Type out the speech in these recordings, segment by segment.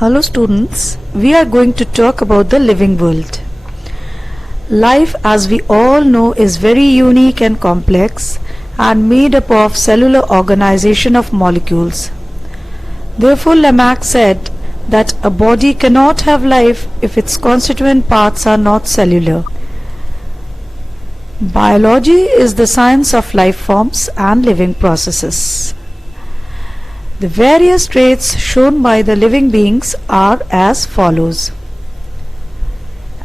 Hello students, we are going to talk about the living world. Life, as we all know, is very unique and complex and made up of cellular organization of molecules. Therefore, Lamarck said that a body cannot have life if its constituent parts are not cellular. Biology is the science of life forms and living processes. The various traits shown by the living beings are as follows.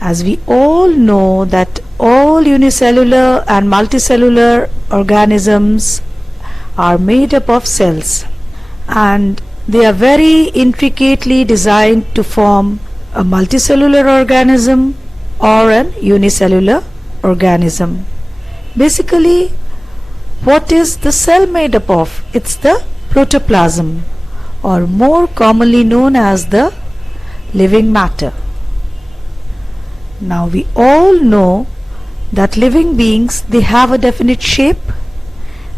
As we all know that all unicellular and multicellular organisms are made up of cells, and they are very intricately designed to form a multicellular organism or an unicellular organism. Basically, what is the cell made up of? It's the protoplasm, or more commonly known as the living matter. Now we all know that living beings, they have a definite shape,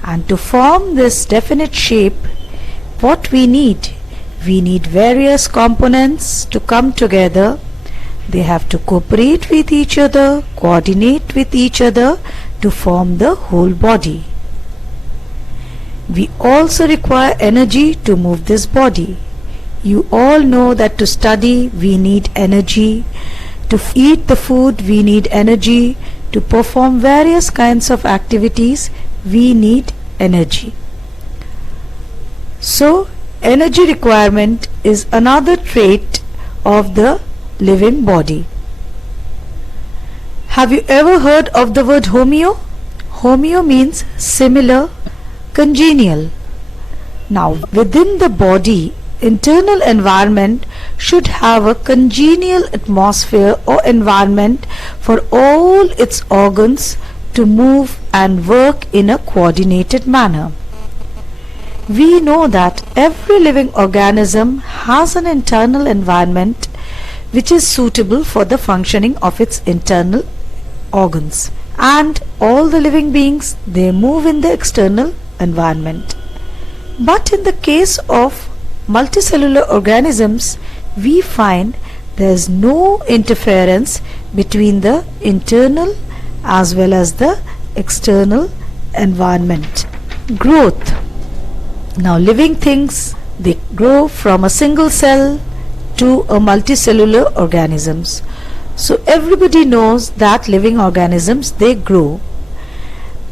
and to form this definite shape, what we need various components to come together. They have to cooperate with each other, coordinate with each other to form the whole body. We also require energy to move this body. You all know that to study we need energy, to eat the food we need energy, to perform various kinds of activities we need energy. So, energy requirement is another trait of the living body. Have you ever heard of the word homeo? Homeo means similar, congenial. Now, within the body, internal environment should have a congenial atmosphere or environment for all its organs to move and work in a coordinated manner. We know that every living organism has an internal environment which is suitable for the functioning of its internal organs, and all the living beings, they move in the external environment. But in the case of multicellular organisms, we find there is no interference between the internal as well as the external environment. Growth. Now, living things, they grow from a single cell to a multicellular organisms. So everybody knows that living organisms, they grow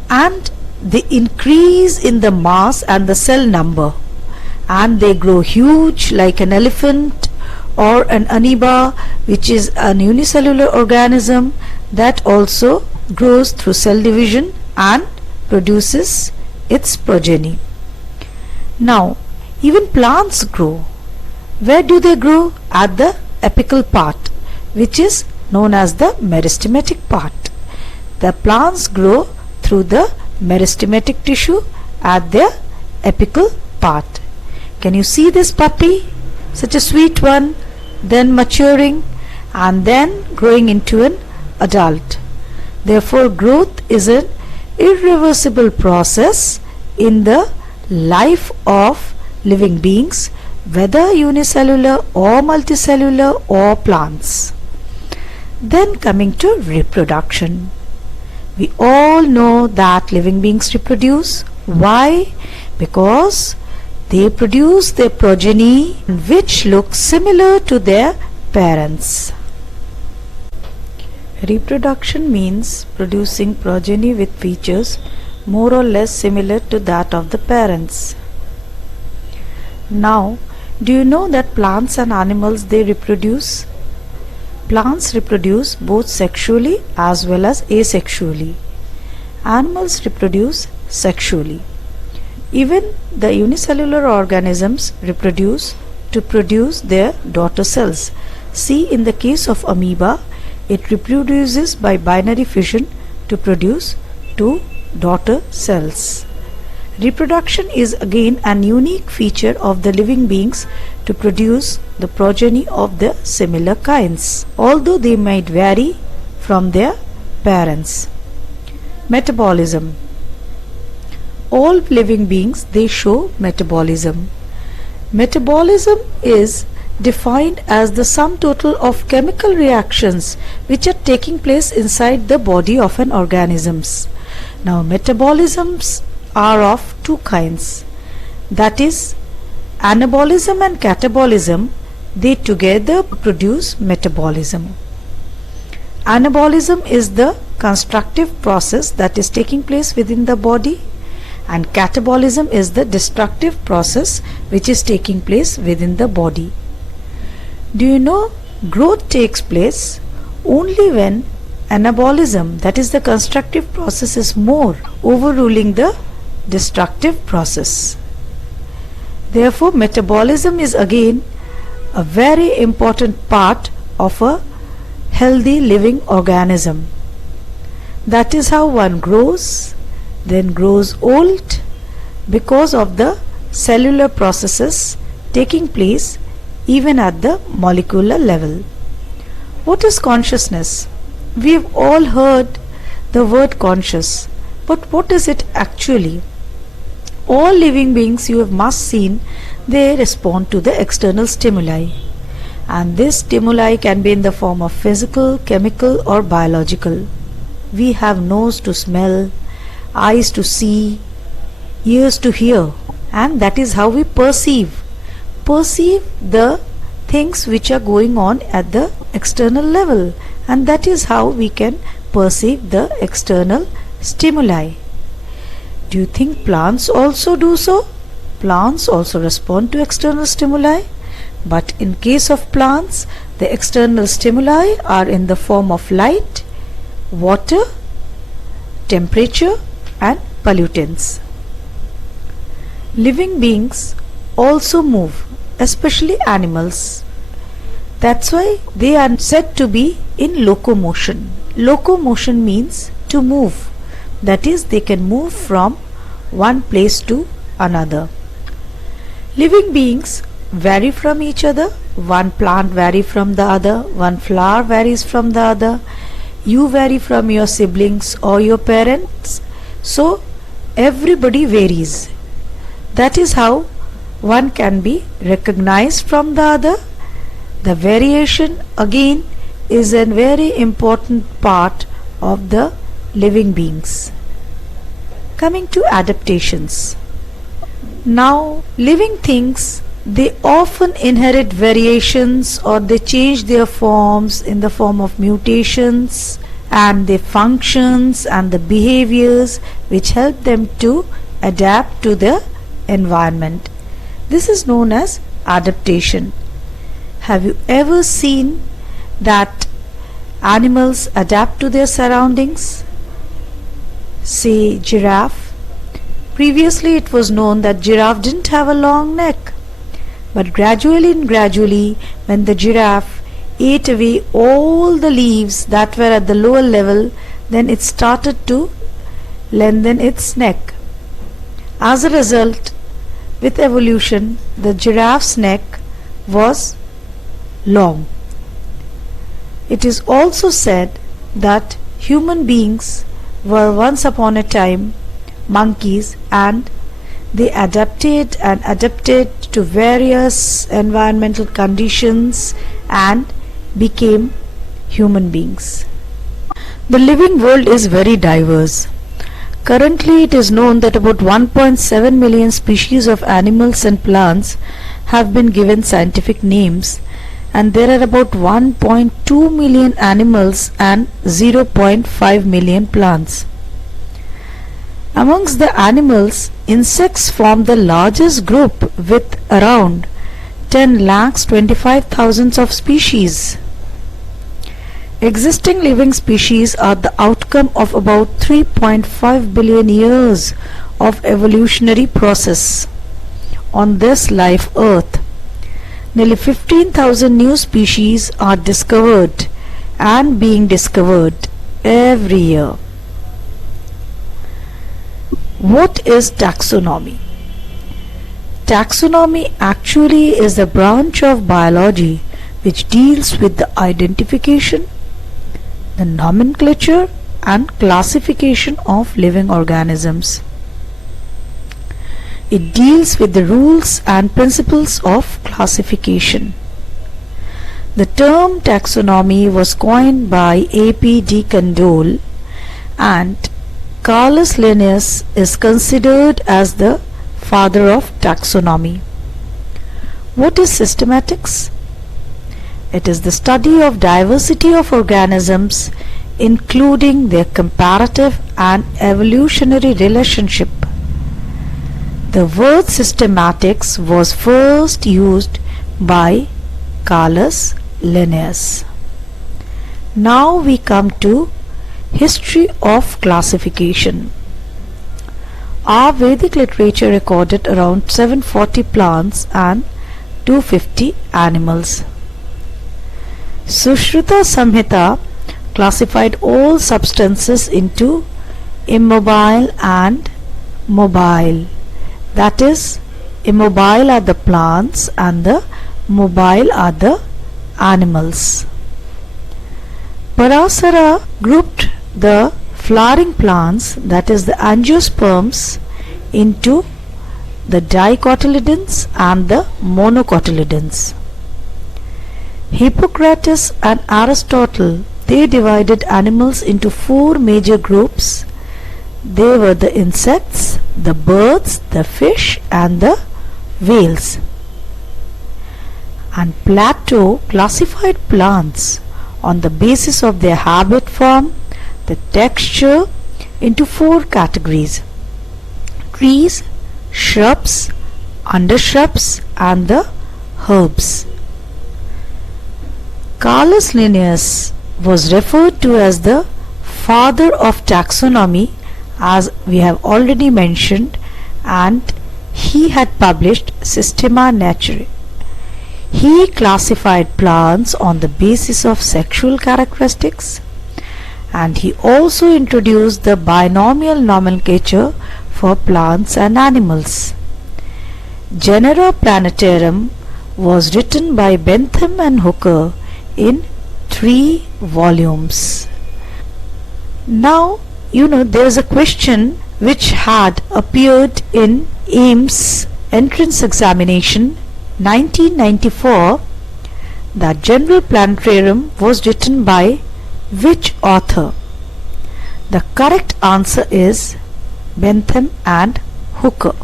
and they increase in the mass and the cell number, and they grow huge like an elephant or an amoeba, which is an unicellular organism that also grows through cell division and produces its progeny. Now, even plants grow. Where do they grow? At the apical part, which is known as the meristematic part. The plants grow through the meristematic tissue at their apical part. Can you see this puppy? Such a sweet one, then maturing and then growing into an adult. Therefore, growth is an irreversible process in the life of living beings, whether unicellular or multicellular or plants. Then coming to reproduction. We all know that living beings reproduce. Why? Because they produce their progeny which look similar to their parents. Reproduction means producing progeny with features more or less similar to that of the parents. Now, do you know that plants and animals, they reproduce? Plants reproduce both sexually as well as asexually. Animals reproduce sexually. Even the unicellular organisms reproduce to produce their daughter cells. See, in the case of amoeba, it reproduces by binary fission to produce two daughter cells. Reproduction is again an unique feature of the living beings to produce the progeny of the similar kinds, although they might vary from their parents. Metabolism. All living beings, they show metabolism. Metabolism is defined as the sum total of chemical reactions which are taking place inside the body of an organism. Now metabolisms are of two kinds, that is anabolism and catabolism. They together produce metabolism. Anabolism is the constructive process that is taking place within the body, and catabolism is the destructive process which is taking place within the body. Do you know growth takes place only when anabolism, that is the constructive process, is more, overruling the destructive process. Therefore metabolism is again a very important part of a healthy living organism. That is how one grows, then grows old, because of the cellular processes taking place even at the molecular level. What is consciousness? We have all heard the word conscious, but what is it actually? All living beings, you have must seen, they respond to the external stimuli, and this stimuli can be in the form of physical, chemical or biological. We have nose to smell, eyes to see, ears to hear, and that is how we perceive the things which are going on at the external level, and that is how we can perceive the external stimuli. Do you think plants also do so? Plants also respond to external stimuli, but in case of plants, the external stimuli are in the form of light, water, temperature and pollutants. Living beings also move, especially animals. That's why they are said to be in locomotion. Locomotion means to move. That is, they can move from one place to another. Living beings vary from each other. One plant varies from the other, one flower varies from the other, you vary from your siblings or your parents. So everybody varies. That is how one can be recognized from the other. The variation again is a very important part of the living beings. Coming to adaptations. Now living things, they often inherit variations or they change their forms in the form of mutations, and their functions and the behaviors which help them to adapt to the environment. This is known as adaptation. Have you ever seen that animals adapt to their surroundings? Say giraffe. Previously it was known that giraffe didn't have a long neck, but gradually when the giraffe ate away all the leaves that were at the lower level, then it started to lengthen its neck. As a result, with evolution, the giraffe's neck was long. It is also said that human beings were once upon a time monkeys, and they adapted to various environmental conditions and became human beings. The living world is very diverse. Currently it is known that about 1.7 million species of animals and plants have been given scientific names, and there are about 1.2 million animals and 0.5 million plants. Amongst the animals, insects form the largest group with around 10,25,000 of species. Existing living species are the outcome of about 3.5 billion years of evolutionary process on this life Earth. Nearly 15,000 new species are discovered and being discovered every year. What is taxonomy? Taxonomy actually is a branch of biology which deals with the identification, the nomenclature and classification of living organisms. It deals with the rules and principles of classification. The term taxonomy was coined by A.P. de Candolle, and Carolus Linnaeus is considered as the father of taxonomy. What is systematics? It is the study of diversity of organisms, including their comparative and evolutionary relationship. The word systematics was first used by Carolus Linnaeus. Now we come to history of classification. Our Vedic literature recorded around 740 plants and 250 animals. Sushruta Samhita classified all substances into immobile and mobile. That is, immobile are the plants and the mobile are the animals. Parasara grouped the flowering plants, that is the angiosperms, into the dicotyledons and the monocotyledons. Hippocrates and Aristotle, they divided animals into four major groups. They were the insects, the birds, the fish and the whales. And Plato classified plants on the basis of their habit form, the texture, into four categories: trees, shrubs, undershrubs and the herbs. Carolus Linnaeus was referred to as the father of taxonomy, as we have already mentioned, and he had published Systema Naturae. He classified plants on the basis of sexual characteristics, and he also introduced the binomial nomenclature for plants and animals. Genera Plantarum was written by Bentham and Hooker in 3 volumes. Now, there is a question which had appeared in AIMS entrance examination 1994, that General Plantarum was written by which author? The correct answer is Bentham and Hooker.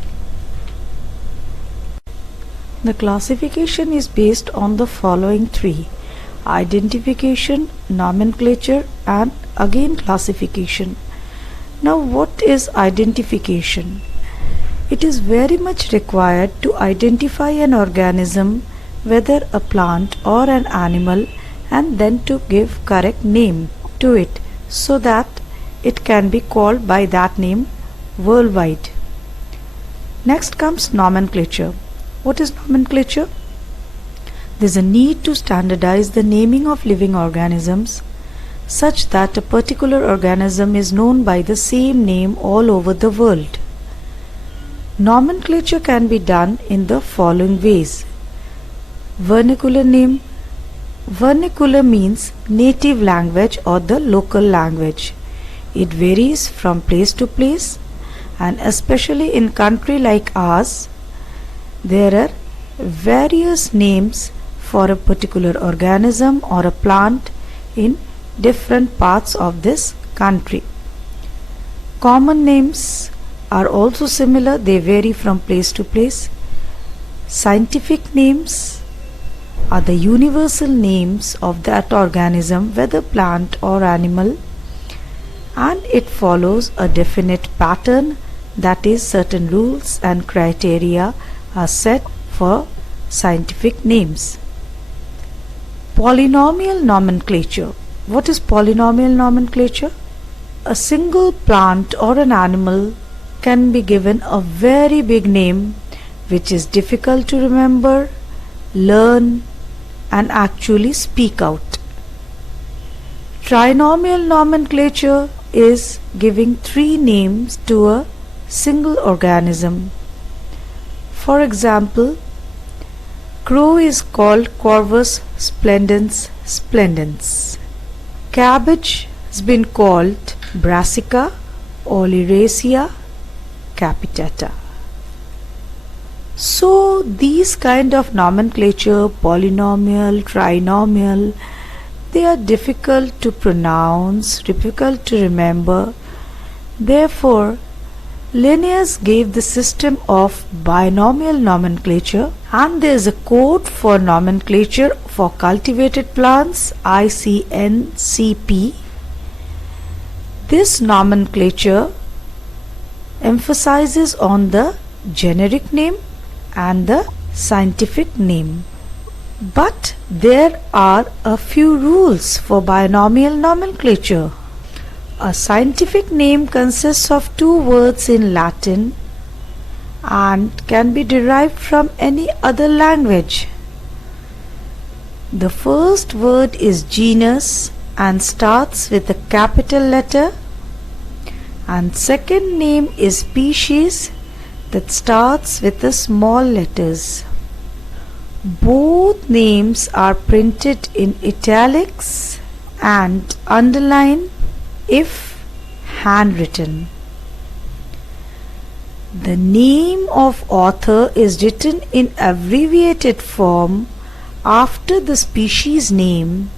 The classification is based on the following 3: identification, nomenclature and again classification. Now, what is identification? It is very much required to identify an organism, whether a plant or an animal, and then to give correct name to it so that it can be called by that name worldwide. Next comes nomenclature. What is nomenclature? There is a need to standardize the naming of living organisms such that a particular organism is known by the same name all over the world. Nomenclature can be done in the following ways. Vernacular name. Vernacular means native language or the local language. It varies from place to place, and especially in country like ours, there are various names for a particular organism or a plant in different parts of this country. Common names are also similar, they vary from place to place. Scientific names are the universal names of that organism, whether plant or animal, and it follows a definite pattern, that is, certain rules and criteria are set for scientific names. Polynomial nomenclature. What is polynomial nomenclature? A single plant or an animal can be given a very big name which is difficult to remember, learn and actually speak out. Trinomial nomenclature is giving 3 names to a single organism. For example, crow is called Corvus splendens splendens. Cabbage has been called Brassica oleracea capitata. So these kind of nomenclature, polynomial, trinomial, they are difficult to pronounce, difficult to remember. Therefore, Linnaeus gave the system of binomial nomenclature, and there is a code for nomenclature for cultivated plants, ICNCP. This nomenclature emphasizes on the generic name and the scientific name. But there are a few rules for binomial nomenclature. A scientific name consists of two words in Latin and can be derived from any other language. The first word is genus and starts with a capital letter, and second name is species that starts with the small letters. Both names are printed in italics and underlined if handwritten. The name of author is written in abbreviated form after the species name,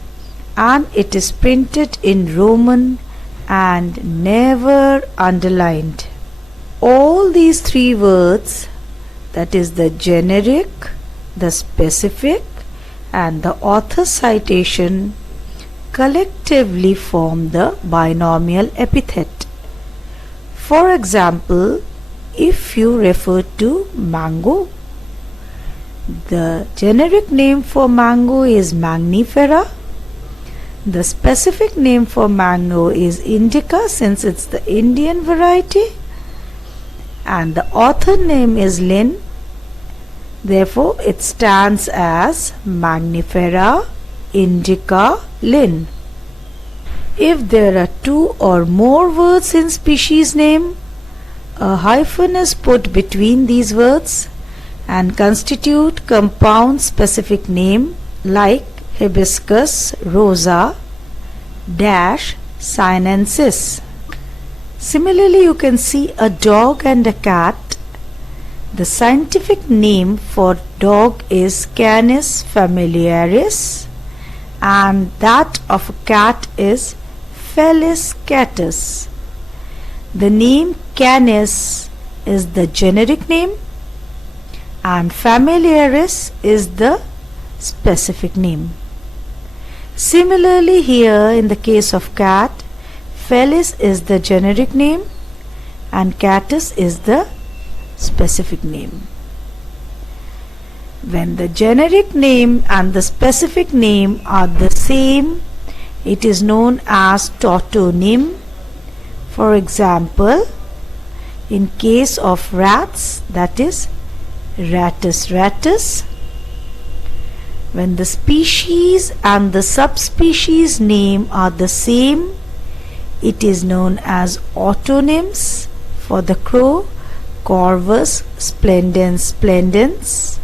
and it is printed in Roman and never underlined. All these three words, that is the generic, the specific and the author citation, collectively form the binomial epithet. For example, if you refer to mango, the generic name for mango is Mangifera. The specific name for mango is Indica, since it's the Indian variety, and the author name is Linn. Therefore, it stands as Mangifera Indica Linn. If there are two or more words in species name, a hyphen is put between these words and constitute compound specific name like hibiscus rosa dash sinensis. Similarly, you can see a dog and a cat. The scientific name for dog is Canis familiaris, and that of a cat is Felis catus. The name Canis is the generic name and familiaris is the specific name. Similarly, here in the case of cat, Felis is the generic name and Catus is the specific name. When the generic name and the specific name are the same, it is known as tautonym. For example, in case of rats, that is Rattus ratus. When the species and the subspecies name are the same, it is known as autonyms. For the crow, Corvus splendens splendens.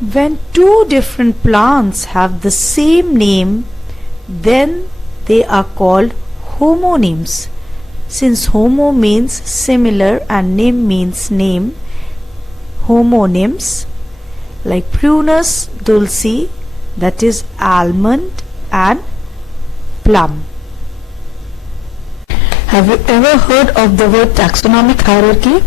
When two different plants have the same name, then they are called homonyms. Since homo means similar and nym means name, homonyms like Prunus dulci, that is almond and plum. Have you ever heard of the word taxonomic hierarchy?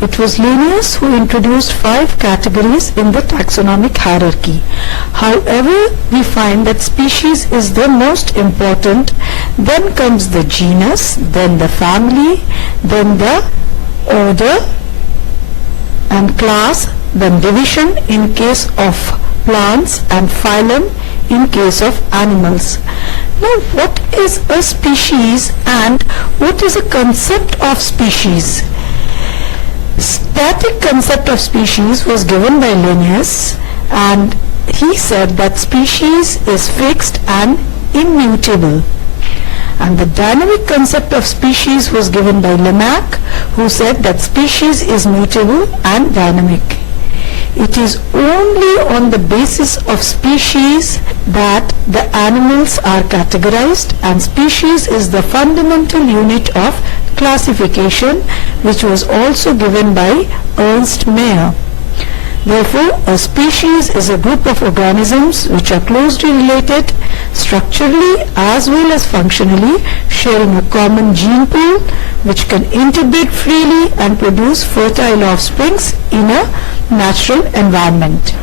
It was Linnaeus who introduced 5 categories in the taxonomic hierarchy. However, we find that species is the most important, then comes the genus, then the family, then the order and class, then division in case of plants and phylum in case of animals. Now, what is a species and what is a concept of species? Static concept of species was given by Linnaeus, and he said that species is fixed and immutable. And the dynamic concept of species was given by Lamarck, who said that species is mutable and dynamic. It is only on the basis of species that the animals are categorized, and species is the fundamental unit of classification, which was also given by Ernst Mayr. Therefore, a species is a group of organisms which are closely related structurally as well as functionally, sharing a common gene pool which can interbreed freely and produce fertile offsprings in a natural environment.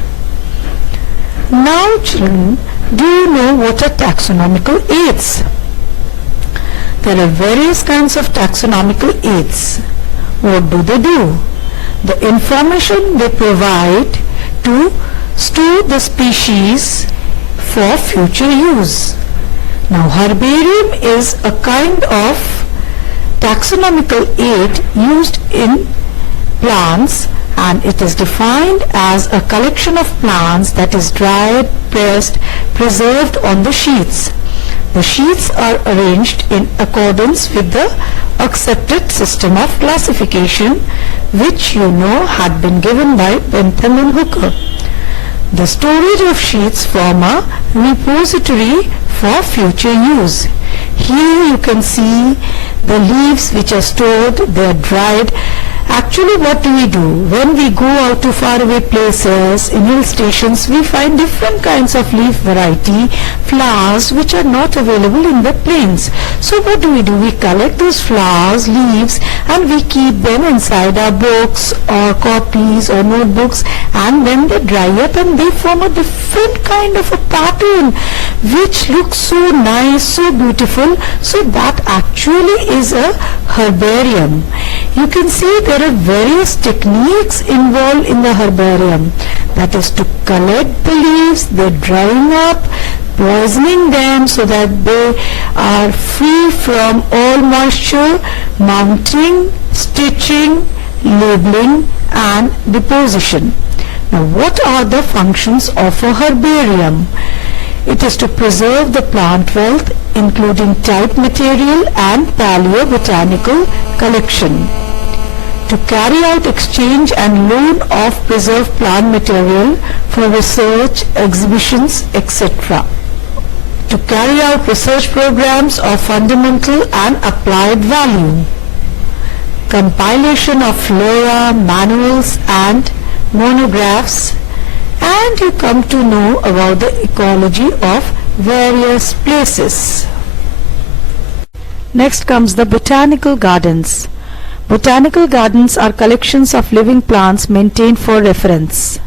Now children, do you know what are taxonomical aids? There are various kinds of taxonomical aids. What do they do? The information they provide to store the species for future use. Now herbarium is a kind of taxonomical aid used in plants, and it is defined as a collection of plants that is dried, pressed, preserved on the sheets. The sheets are arranged in accordance with the accepted system of classification, which you know had been given by Bentham and Hooker. The storage of sheets form a repository for future use. Here you can see the leaves which are stored, they are dried. Actually, what do? When we go out to faraway places, in hill stations, we find different kinds of leaf variety, flowers which are not available in the plains. So what do? We collect those flowers, leaves, and we keep them inside our books or copies or notebooks, and then they dry up and they form a different kind of a pattern which looks so nice, so beautiful. So that actually is a herbarium. You can see there are various techniques involved in the herbarium. That is to collect the leaves, they're drying up, poisoning them so that they are free from all moisture, mounting, stitching, labeling and deposition. Now what are the functions of a herbarium? It is to preserve the plant wealth, including type material and paleobotanical collection. To carry out exchange and loan of preserved plant material for research, exhibitions, etc. To carry out research programs of fundamental and applied value. Compilation of flora, manuals and monographs, and you come to know about the ecology of various places. Next comes the botanical gardens. Botanical gardens are collections of living plants maintained for reference.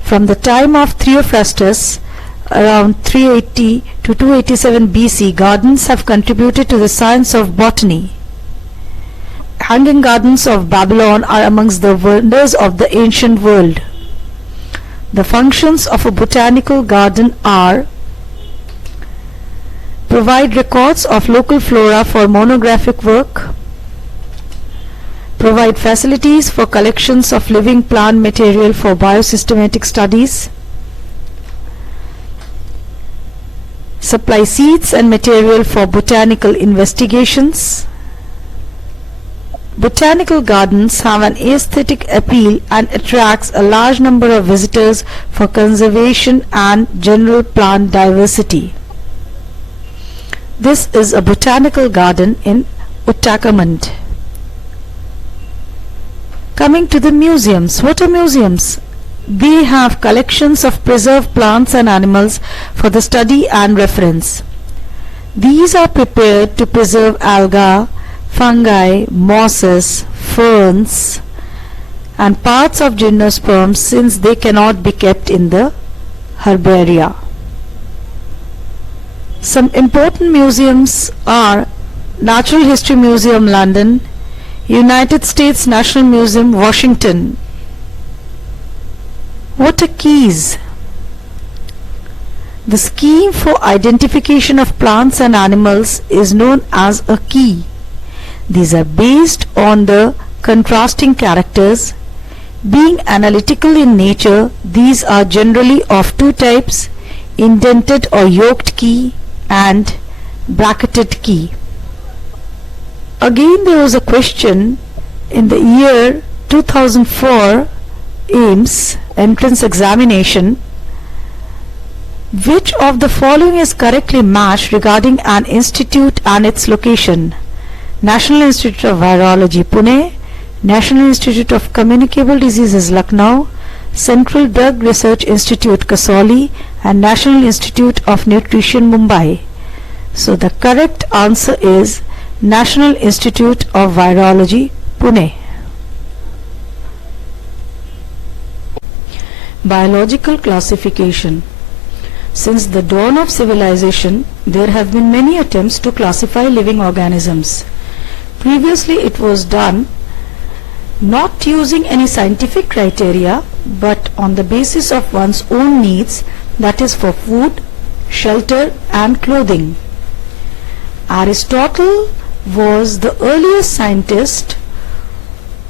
From the time of Theophrastus, around 380 to 287 BC, gardens have contributed to the science of botany. Hanging gardens of Babylon are amongst the wonders of the ancient world. The functions of a botanical garden are: provide records of local flora for monographic work, provide facilities for collections of living plant material for biosystematic studies, supply seeds and material for botanical investigations. Botanical gardens have an aesthetic appeal and attracts a large number of visitors for conservation and general plant diversity. This is a botanical garden in Uttakamand. Coming to the museums. What are museums? They have collections of preserved plants and animals for the study and reference. These are prepared to preserve algae, fungi, mosses, ferns and parts of gymnosperms, since they cannot be kept in the herbaria. Some important museums are Natural History Museum, London, United States National Museum, Washington. What are keys? The scheme for identification of plants and animals is known as a key. These are based on the contrasting characters. Being analytical in nature, these are generally of two types: indented or yoked key and bracketed key. Again, there was a question in the year 2004 AIMS entrance examination: which of the following is correctly matched regarding an institute and its location? National Institute of Virology, Pune, National Institute of Communicable Diseases, Lucknow, Central Drug Research Institute, Kasauli, and National Institute of Nutrition, Mumbai. So the correct answer is National Institute of Virology, Pune. Biological classification. Since the dawn of civilization, there have been many attempts to classify living organisms. Previously, it was done not using any scientific criteria, but on the basis of one's own needs, that is for food, shelter, and clothing. Aristotle was the earliest scientist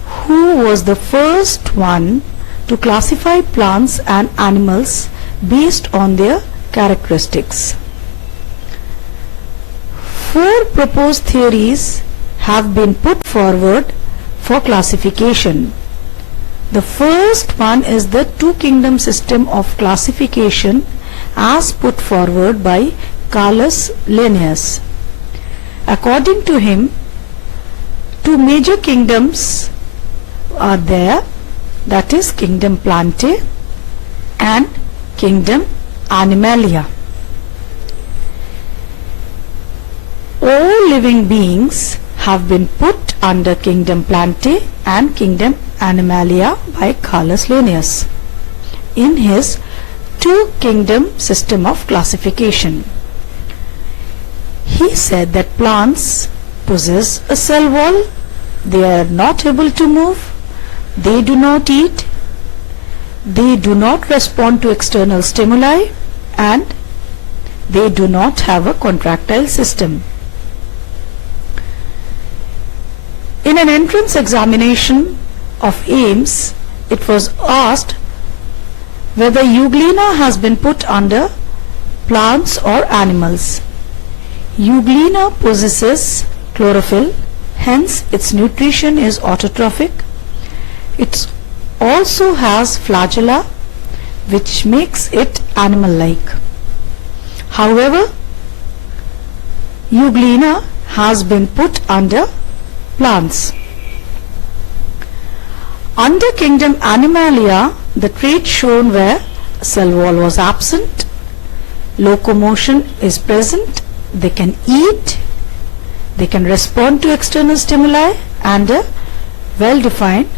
who was the first one to classify plants and animals based on their characteristics. 4 proposed theories have been put forward for classification. The first one is the two-kingdom system of classification as put forward by Carolus Linnaeus. According to him, 2 major kingdoms are there, that is kingdom Plantae and kingdom Animalia. All living beings have been put under kingdom Plantae and kingdom Animalia by Carolus Linnaeus in his two-kingdom system of classification. He said that plants possess a cell wall, they are not able to move, they do not eat, they do not respond to external stimuli, and they do not have a contractile system. In an entrance examination of AIIMS, it was asked whether Euglena has been put under plants or animals. Euglena possesses chlorophyll, hence its nutrition is autotrophic. It also has flagella, which makes it animal-like. However, Euglena has been put under plants. Under kingdom Animalia, the traits shown were cell wall was absent, locomotion is present, they can eat, they can respond to external stimuli, and a well-defined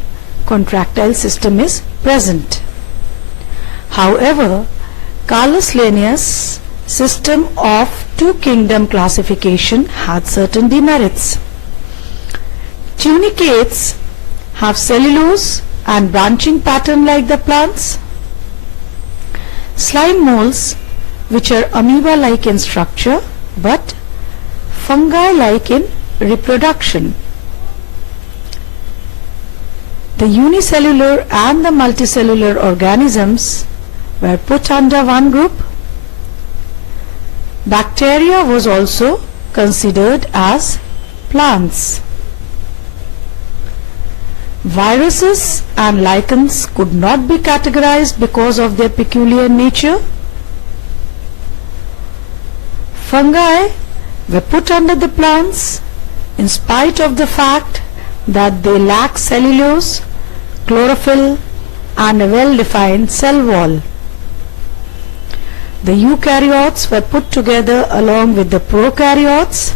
contractile system is present. However, Carolus Linnaeus' system of two-kingdom classification had certain demerits. Tunicates have cellulose and branching pattern like the plants. Slime molds, which are amoeba-like in structure but fungi-like in reproduction. The unicellular and the multicellular organisms were put under one group. Bacteria was also considered as plants. Viruses and lichens could not be categorized because of their peculiar nature. Fungi were put under the plants in spite of the fact that they lack cellulose, chlorophyll, and a well-defined cell wall. The eukaryotes were put together along with the prokaryotes.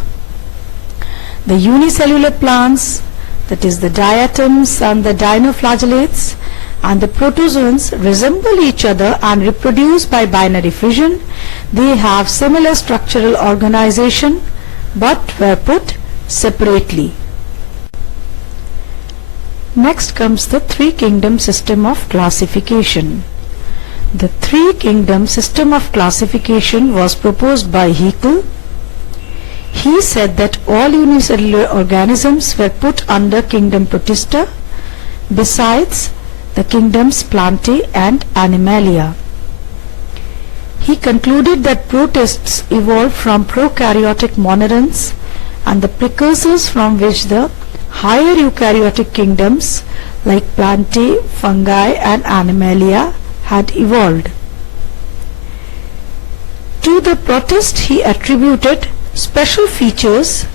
The unicellular plants, that is the diatoms and the dinoflagellates, and the protozoans resemble each other and reproduce by binary fission. They have similar structural organization but were put separately. Next comes the three-kingdom system of classification. The three-kingdom system of classification was proposed by Haeckel. He said that all unicellular organisms were put under kingdom Protista, besides the kingdoms Plantae and Animalia. He concluded that protists evolved from prokaryotic monerans and the precursors from which the higher eukaryotic kingdoms like Plantae, fungi and Animalia had evolved. To the protist he attributed special features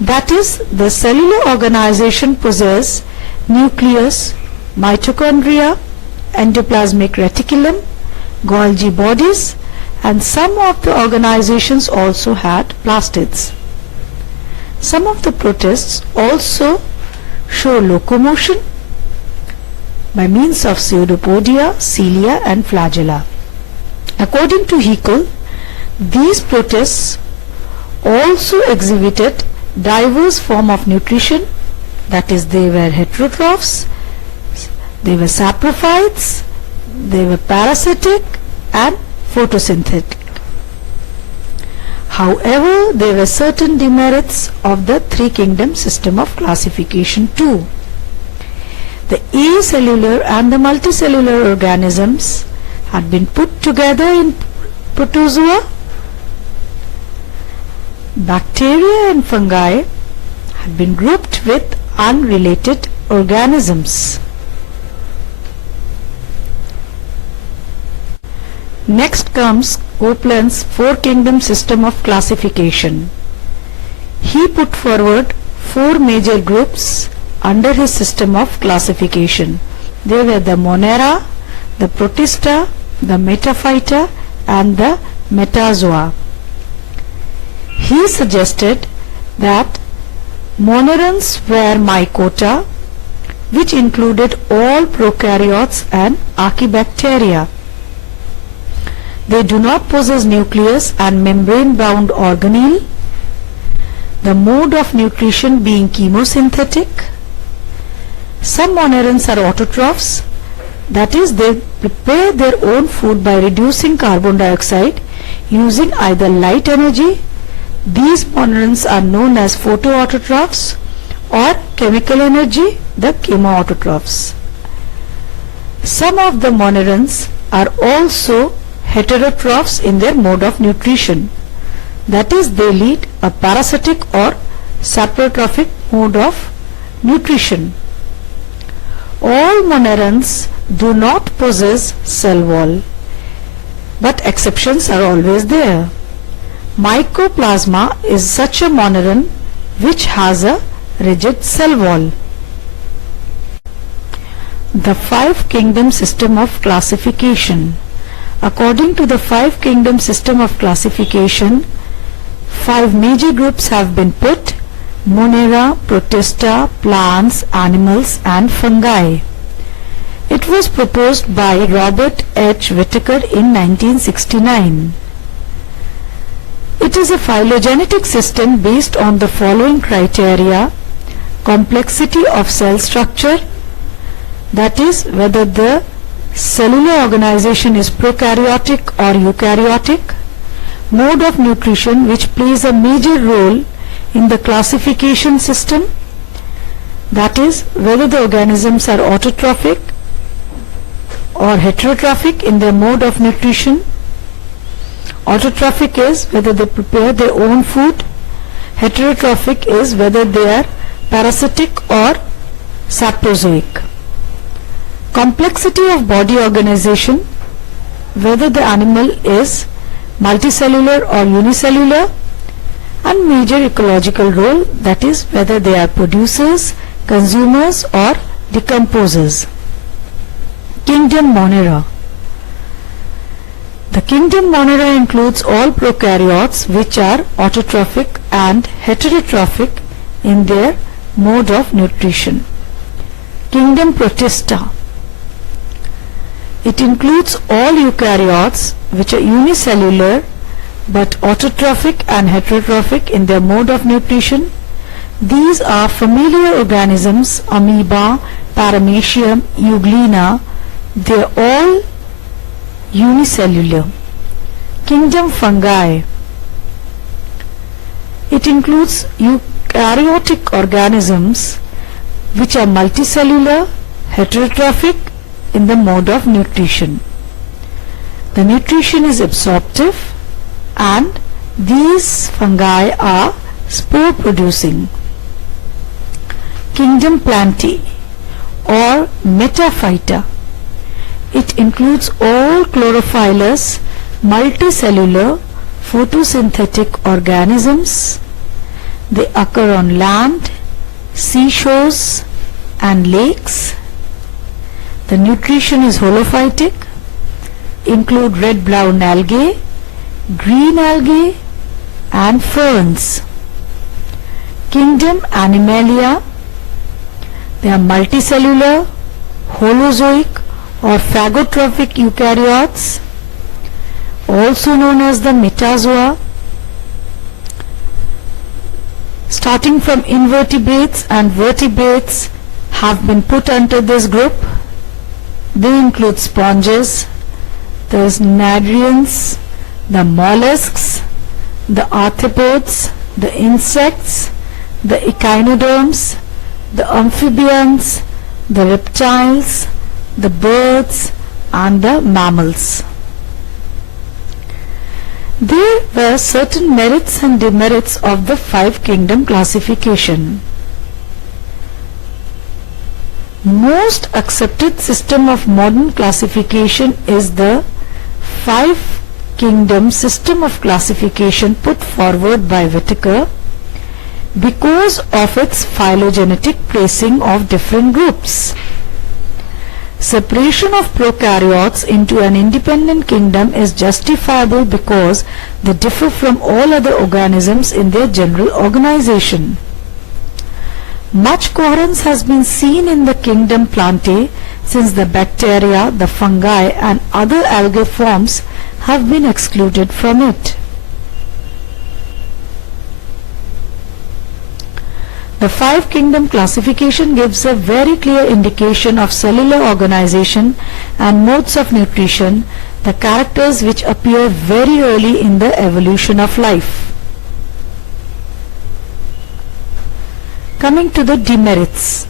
That is, the cellular organization possesses nucleus, mitochondria, endoplasmic reticulum, Golgi bodies, and some of the organizations also had plastids. Some of the protists also show locomotion by means of pseudopodia, cilia and flagella. According to Haeckel, these protists also exhibited diverse form of nutrition, that is, they were heterotrophs, they were saprophytes, they were parasitic and photosynthetic. However, there were certain demerits of the three kingdom system of classification too. The acellular and the multicellular organisms had been put together in protozoa. Bacteria and fungi had been grouped with unrelated organisms. Next comes Copeland's four kingdom system of classification. He put forward four major groups under his system of classification. They were the Monera, the Protista, the Metaphyta and the Metazoa. He suggested that monerans were mycota, which included all prokaryotes and archaebacteria. They do not possess nucleus and membrane-bound organelle, the mode of nutrition being chemosynthetic. Some monerans are autotrophs, that is, they prepare their own food by reducing carbon dioxide using either light energy. These monerans are known as photoautotrophs, or chemical energy, the chemoautotrophs. Some of the monerans are also heterotrophs in their mode of nutrition, that is, they lead a parasitic or saprotrophic mode of nutrition. All monerans do not possess cell wall, but exceptions are always there. Mycoplasma is such a moneran which has a rigid cell wall. The five kingdom system of classification. According to the five kingdom system of classification, five major groups have been put: Monera, Protista, plants, animals and fungi. It was proposed by Robert H. Whittaker in 1969. It is a phylogenetic system based on the following criteria: complexity of cell structure, that is, whether the cellular organization is prokaryotic or eukaryotic; mode of nutrition, which plays a major role in the classification system, that is, whether the organisms are autotrophic or heterotrophic in their mode of nutrition. Autotrophic is whether they prepare their own food. Heterotrophic is whether they are parasitic or saprozoic. Complexity of body organization, whether the animal is multicellular or unicellular, and major ecological role, that is, whether they are producers, consumers or decomposers. Kingdom Monera. The kingdom Monera includes all prokaryotes which are autotrophic and heterotrophic in their mode of nutrition. Kingdom Protista. It includes all eukaryotes which are unicellular but autotrophic and heterotrophic in their mode of nutrition. These are familiar organisms: amoeba, paramecium, euglena. They are all unicellular. Kingdom Fungi. It includes eukaryotic organisms which are multicellular, heterotrophic in the mode of nutrition. The nutrition is absorptive and these fungi are spore producing. Kingdom Plantae or Metaphyta. It includes all They occur on land, seashores and lakes. The nutrition is holophytic, include red-brown algae, green algae and ferns. Kingdom Animalia, they are multicellular, holozoic or phagotrophic eukaryotes, also known as the metazoa. Starting from invertebrates and vertebrates have been put under this group. They include sponges, the cnidarians, the mollusks, the arthropods, the insects, the echinoderms, the amphibians, the reptiles, the birds and the mammals. There were certain merits and demerits of the 5 kingdom classification. Most accepted system of modern classification is the 5 kingdom system of classification put forward by Whittaker because of its phylogenetic placing of different groups. Separation of prokaryotes into an independent kingdom is justifiable because they differ from all other organisms in their general organization. Much coherence has been seen in the kingdom Plantae since the bacteria, the fungi and other algae forms have been excluded from it. The 5 kingdom classification gives a very clear indication of cellular organization and modes of nutrition, the characters which appear very early in the evolution of life. Coming to the demerits.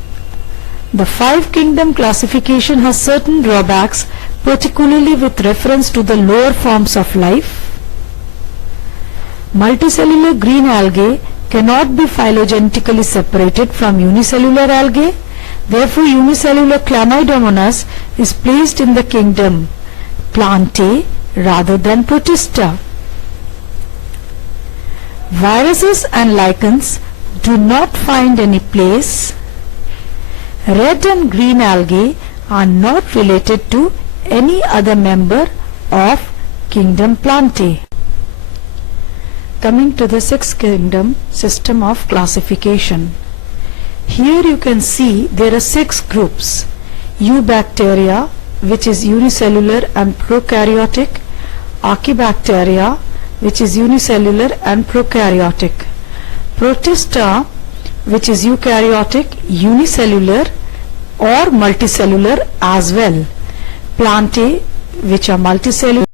The 5 kingdom classification has certain drawbacks, particularly with reference to the lower forms of life. Multicellular green algae cannot be phylogenetically separated from unicellular algae. Therefore, unicellular Chlamydomonas is placed in the kingdom Plantae rather than Protista. Viruses and lichens do not find any place. Red and green algae are not related to any other member of kingdom Plantae. Coming to the 6th kingdom system of classification. Here you can see there are 6 groups. Eubacteria, which is unicellular and prokaryotic. Archaebacteria, which is unicellular and prokaryotic. Protista, which is eukaryotic, unicellular or multicellular as well. Plantae, which are multicellular